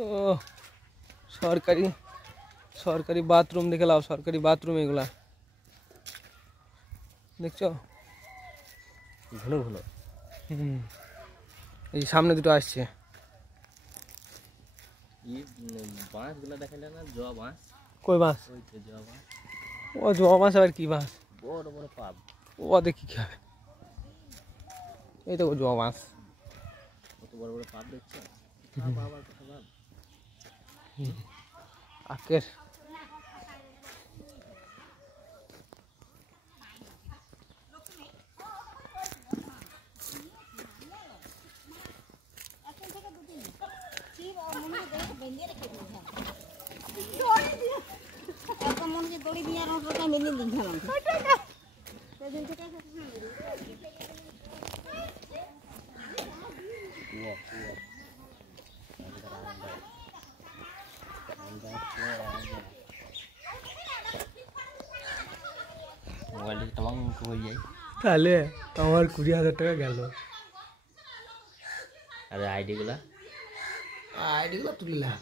ও সরকারি সরকারি বাথরুম দেখে লাও, সরকারি বাথরুম এগুলা দেখছো ঘন ঘন। এই সামনে দুটো আসছে। বাঁশগুলো দেখালে না, জবা বাঁশ। কই বাঁশ? ওই তো জবা বাঁশ। ও জবা বাঁশ আবার কি বাঁশ? বড় বড় পাব। ও দেখি কি হবে। এই তো জবা বাঁশ, কত বড় বড় পাব দেখছো? আবার কথা ভাব। আকের দড়ি দিয়ে আর মেনে দিন খেলাম। মোবাইলটা টবাং হয়ে যায়। তাহলে আমার 20,000 টাকা গেল। আর আইডিগুলা তুললা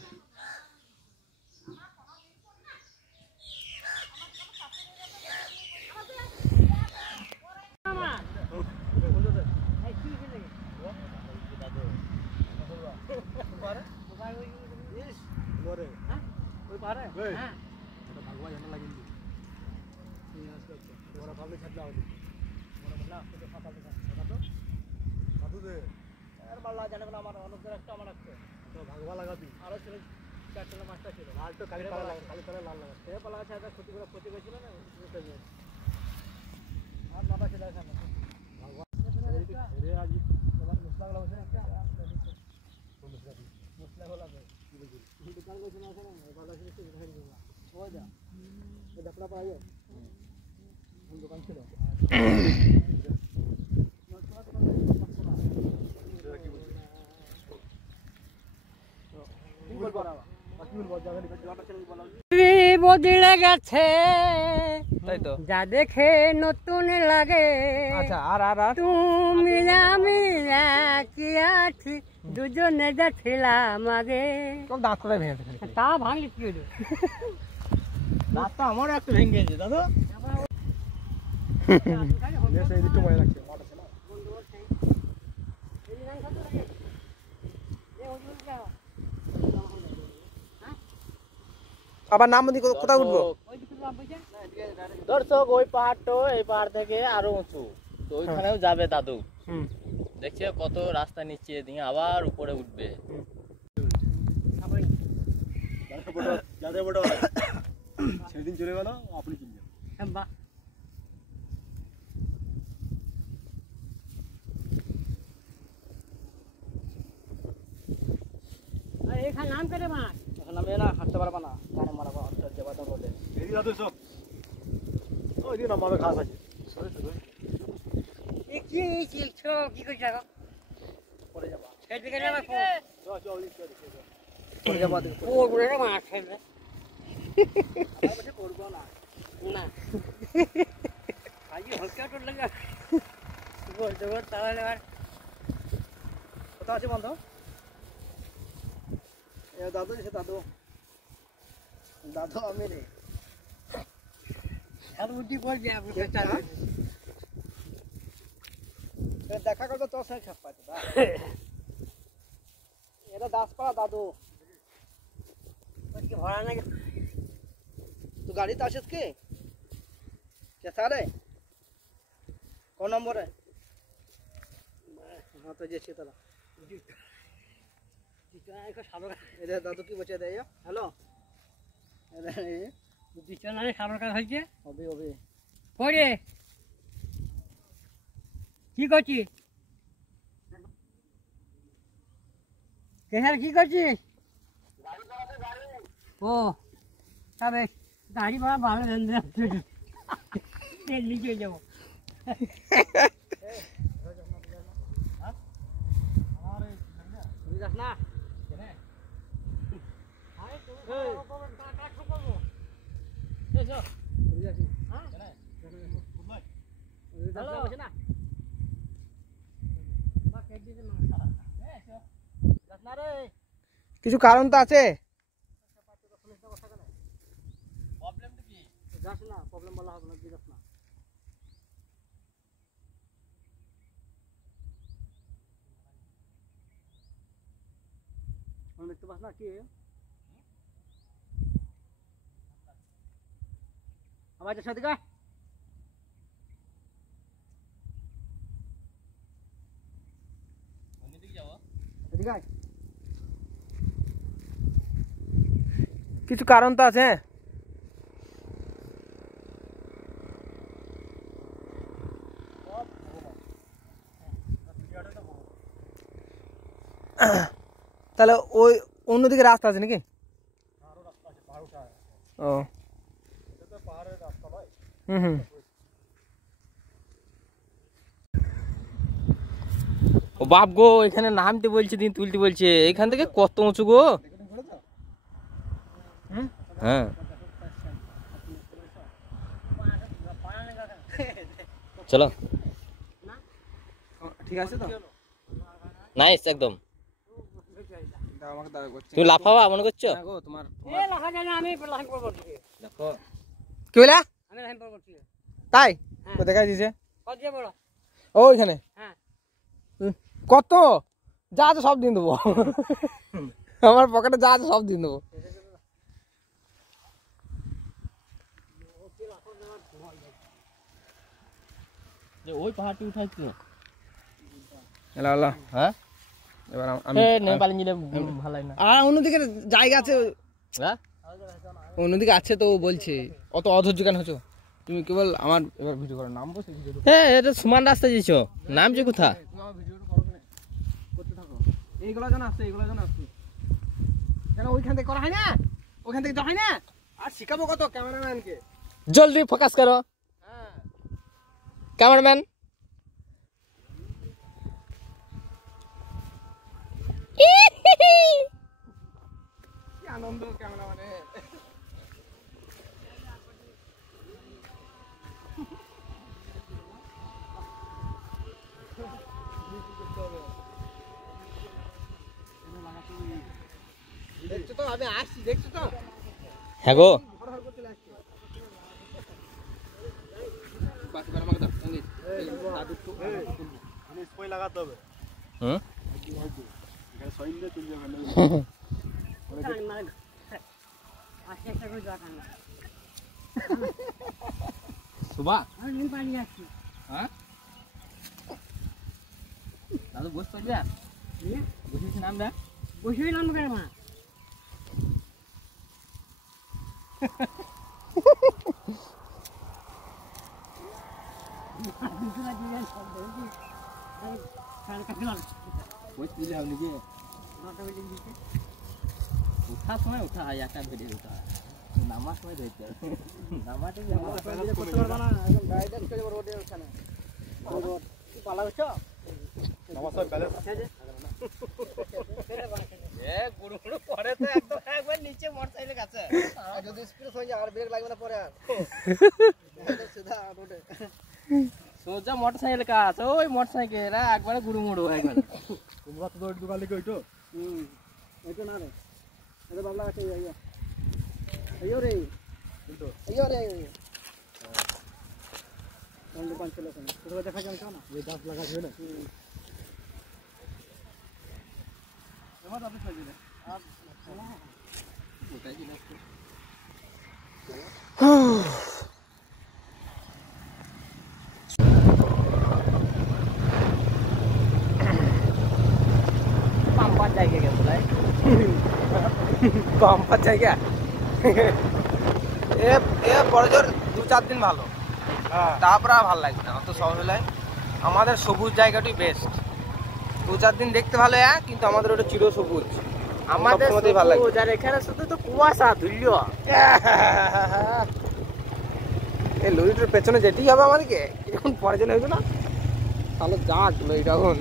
ভাগবা লাগাবি আরো ছিল 4 5টা ছিল লাল তো কালি পালা লাল লাগা সে পালা আছে এটা ক্ষতি করে ক্ষতি করেছিল না আর মাথা ছিল এখানে ভাগবা রে আজ তোমার মশলা গুলো আছে একটা মশলা গুলো আছে কি বলছি এই দোকান কইছ না আছে না পালা ছিল সে দেখাই দিবা ওই যা এই দপড়া পাইয়ে দোকান ছিল বদলে গেছে তাই তো যা দেখে নতুন লাগে। আচ্ছা আর আর আর তুমি আমি একই আছি দুজনে যা ছিলাম আগে। কোন দাঁত করে ভেঙে ফেলে তা ভাঙলি কি হলো? দাঁতটা আমারও একটু ভেঙে গেছে দাদা। নেস এই দিকটা মনে রাখছে মাটা ছিল আবার নাম দি কোথায় উঠবো? দর্শক ওই পাহাড়টা এই পাহাড় থেকে আরো উঁচু, তো ওইখানেও যাবে দাদু। দেখছে কত রাস্তা নিচে দিয়ে আবার উপরে উঠবে। সেদিন চলে গেল আপনি চিনবেন। এখানে নাম করে মা নামে না হাঁটতে পারবা না, গানে মারাবা যাবা তো বলে এই দাদু সব ওই দিন আমাদের ঘাস আছে সরে তো কি করছ এখন? পরে যাবা সেদিকে যাবে পরে যাবা ওগুলো মাছ ফেলবে করবো না না আজ হলকা টোল লাগা বলতে বল তাহলে আর কোথা আছে বন্ধ? এ দাদু এসে দাদু দাদু আমি রে আর উঠি পড়বে আপনি দেখা করবে তোর সাথে ছাপ্পা এটা দাসপাড়া দাদু ভরা নাকি तू गाड़ी तो आशित के कैसा रे कौन नंबर है? हाँ तो जैसे तला इधर दादू की बचे दे हेलो বিছানায় সাবকার হয়েছে अभी अभी পড়ে কি করছিস? কেহার কি করছিস? ও তবে গাড়ি ভাড়া ভালো দেন নিচে যাবো। না কিছু কারণ তো আছে। প্রবলেমটা কি? যাস না, প্রবলেম বলা হবে না, যাস না। দেখতে পাস না কি আমার সাথে গা অন্যদিকে যাবো। এদিকে আয়। কিছু কারণ তো আছে। তাহলে ওই অন্যদিকে রাস্তা আছে নাকি? ও হুম হুম। ও বাপ গো, এখানে নামতে বলছে দিন তুলতে বলছে, এখান থেকে কত উঁচু গো। হ্যাঁ চলো, ঠিক আছে তো। নাইস একদম। আমাকে দাঁড়া করছে তুমি লাফাবা মনে করছো? গো তোমার। এ লাফা জানি আমি লাইন পর করছি। দেখো কি বলা? আমি লাইন পর করছি। তাই তো দেখাই দিছে কত দিয়ে বড়? ওইখানে। হ্যাঁ কত যা আছে সব দিন দেবো। আমার পকেটে যা আছে সব দিন দেবো। যে ওই পাহাড়টি উঠাইছিল। এলা এলা হ্যাঁ এবার আমি নেপালে নিলে ভালো লাগে না। আর অন্যদিকে জায়গা আছে। হ্যাঁ অন্যদিকে আছে তো বলছে। অত অধৈর্য কেন হচ্ছ তুমি? কেবল আমার এবার ভিডিও করে নামবো সেই ভিডিও হ্যাঁ, এটা সমান রাস্তা দিয়েছো, নামছে কোথা? করতে থাকো। এইগুলো যেন আসছে, এইগুলো যেন আসছে। কেন ওইখান থেকে করা হয় না? ওখান থেকে যাওয়া হয় না? আর শিখাবো কত ক্যামেরাম্যানকে। জলদি ফোকাস করো হ্যাঁ ক্যামেরাম্যান। কি আনন্দ ক্যামেরাম্যানের। দেখছো তো আমি আসছি, দেখছো তো? হ্যাঁ গো হুম আস্তে আস্তে করে জল টানা। সুবা আমি নিম পানি আসছি। হ্যাঁ দাদু বসতে যা বসিস নাম দা বসেই নাম কেন মা? বসতে যা নিজে উঠা সময় উঠা হয় একটা ভিডিও উঠা নামার সময় ধরতে হবে। নামাতে করতে পারবা না, একদম গাইডেন্স করে রোডে ওখানে রোড কি পালা হচ্ছে। নমস্কার ব্যালেন্স এ গুড় গুড় পরে তো একদম একবার নিচে মোটরসাইকেল কাছে আর যদি স্পিড হয়ে যায় আর ব্রেক লাগবে না পরে আর সিধা রোডে। সোজা মোটরসাইকেল কাজ, ওই মোটরসাইকেল একবারে গুড়ু মুড়ু একবার। তোমরা তো দোকান থেকে ওইটো এইটো না রে, এটা বাবলা আছে। আইও রে, আইও রে। কোন দোকান ছিল ওখানে? তোরা দেখা যাচ্ছে না? এই গাছ লাগা ছিল না এবার আপনি খাই দিলে আর ওটাই ছিল পাম্পার জায়গা গেছে ভাই, পাম্পার জায়গা। এ এ বড় জোর 2-4 দিন ভালো, তারপরে আর ভালো লাগবে না অত সহজ হলে। আমাদের সবুজ জায়গাটাই বেস্ট। 2-4 দিন দেখতে ভালো কিন্তু আমাদের ওটা চির সবুজ। আমাদের সবসময়তেই ভালো লাগে। সবুজ, আর এখানে শুধু তো কুয়াশা ধুল্য। এই লরিটার পেছনে যেতেই হবে আমাদেরকে। এখন পরে চলে হইতো না তাহলে যাক লরিটা এখন।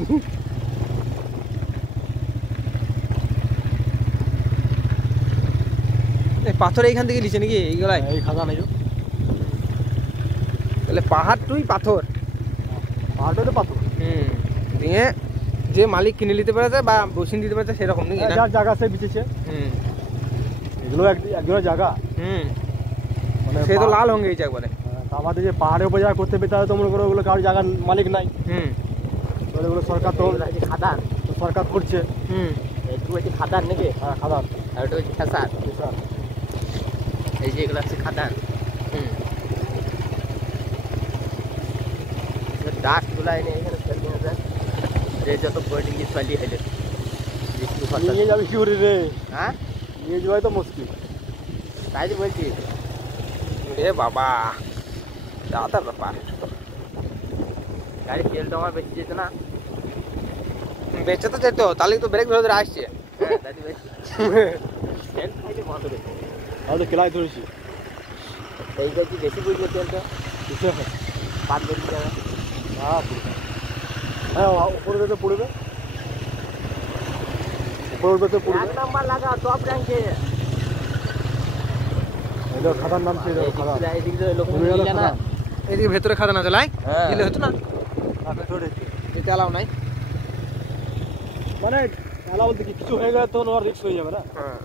এই পাথর এইখান থেকে নিচে নাকি এইগুলাই? এই খাজা নাই তাহলে পাহাড় টুই পাথর। পাহাড়টা তো পাথর দিয়ে যে মালিক কিনে নিতে পেরেছে বা বসিয়ে দিতে পেরেছে সেরকম নাকি না? যার জায়গা সে বিচেছে, হুম এগুলো একজনের জায়গা। হুম মানে সে তো লাল হয়ে গেছে একবারে। আমাদের যে পাহাড়ের উপর যারা করতে পেরে তারা তো মনে করো ওগুলো কারোর জায়গার মালিক নাই, হুম তো এগুলো সরকার তো খাদান, সরকার করছে। হুম একটু হচ্ছে খাদান নাকি, হ্যাঁ, খাদান। আর ওটা হচ্ছে খেসার। এই যে এগুলো হচ্ছে খাদান। হুম ডাস্টগুলো এনে এখানে ফেলে দিয়ে যায়, যে যত বডি গিয়ে ফেলি হেলে নিয়ে যাবে কি করে রে? হ্যাঁ, নিয়ে যাওয়াই তো মুশকিল। তাই যে বলছি। এ বাবা দাদা ব্যাপার, গাড়ি তেলটা আমার বেশি যেত না। বেঁচে তো যেত, তাহলেই তো ব্রেক ধরে ধরে আসছে। হ্যাঁ, তাই তো বেশি তেল খাইলে বন্ধ রেখে তাহলে কেলাই ধরেছি। এইটা কি বেশি বুঝবে তেলটা, পাঁচ বেশি যাবে। হ্যাঁ, উপরে যেতে পড়বে, উপরে উঠবে তো পড়বে। এক নাম্বার লাগা টপ র্যাঙ্কে। এটা খাদার নাম ছিল, খাদার। এদিক দিয়ে লোক তুমি গেলে নিয়ে না। খাদান। এদিকে ভেতরে খাদা না চালাই হ্যাঁ। দিলে হতো না, ভেতরে। যেতে আলাও নাই। মানে খেলা বলতে কি কিছু হয়ে গেলে তো ওর রিস্ক হয়ে যাবে না। হ্যাঁ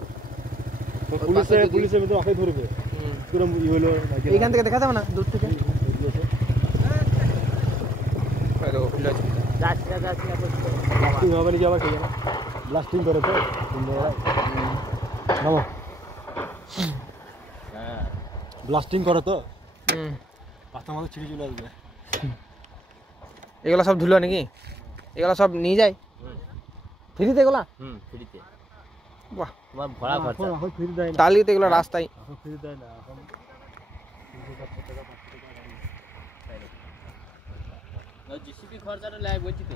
তো ওর পাশে যদি- পুলিশে ভিতরে আগে ধরবে হুম। কিরম ই হলো নাকি এইখান থেকে দেখা যাবে না দূর থেকে? ওই দেখো, খুলে আছে। যাচ্ছি না করছি। ব্লাস্টিং হবে নাকি আবার কে জানে, ব্লাস্টিং করে তো নামো, হ্যাঁ, ব্লাস্টিং করে তো হুম পাতা মাথা ছিঁড়ে চলে আসবে। এগুলো সব ধুলো নাকি? এগুলো সব নিয়ে যায় ফ্রিতে এগুলা? ফ্রিতে। বাহ, তোমার ভরা খরচা। এখন ফ্রি দেয় না, তাহলেই তো এগুলো রাস্তায়। এখন ফ্রি দেয় না, এখন জিসিপি খরচাটা লাই বলছি তো।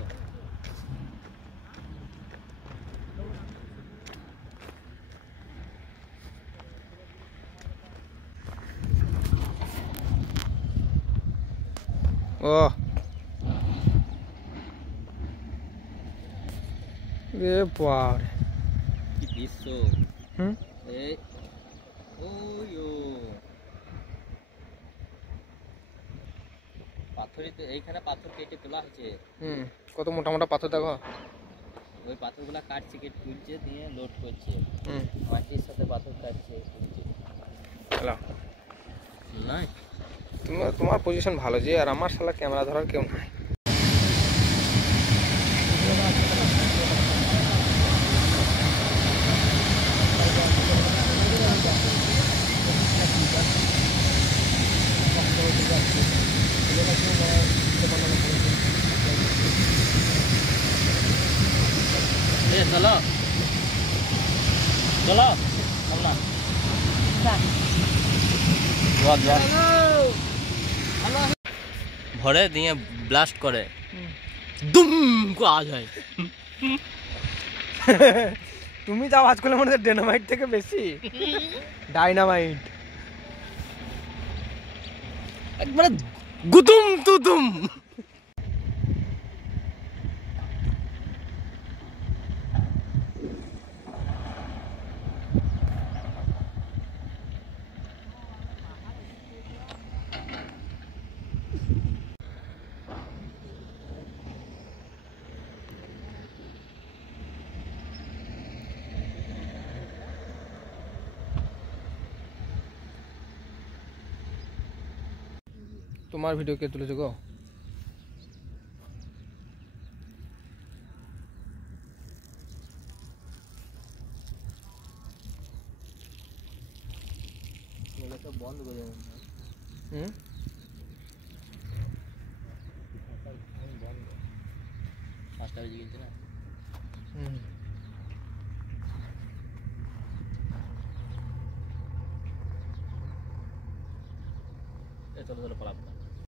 ও রে বাবা, কি দৃশ্য। হুম এই ওইও পাথরিতে, এইখানে পাথর কেটে তোলা হচ্ছে। হুম কত মোটা মোটা পাথর দেখো। ওই পাথরগুলা কাটছে, কেটে তুলছে, দিয়ে লোড করছে। হুম মাটির সাথে পাথর কাটছে, তুলছে। হ্যালো, নাই তোমার পজিশন ভালো যে, আর আমার শালা ক্যামেরা ধরার কেউ নাই। চলো চলো না ভরে দিয়ে ব্লাস্ট করে, দুম করে আওয়াজ হয়। তুমি যা আওয়াজ করলে মনে হচ্ছে ডাইনামাইট থেকে বেশি ডাইনামাইট, একবারে গুদুম তুদুম। তোমার ভিডিও কে তুলেছো গো? বন্ধ করে হুম পাঁচটা বেজে গেছে না। হুম চলো চলো পালাম।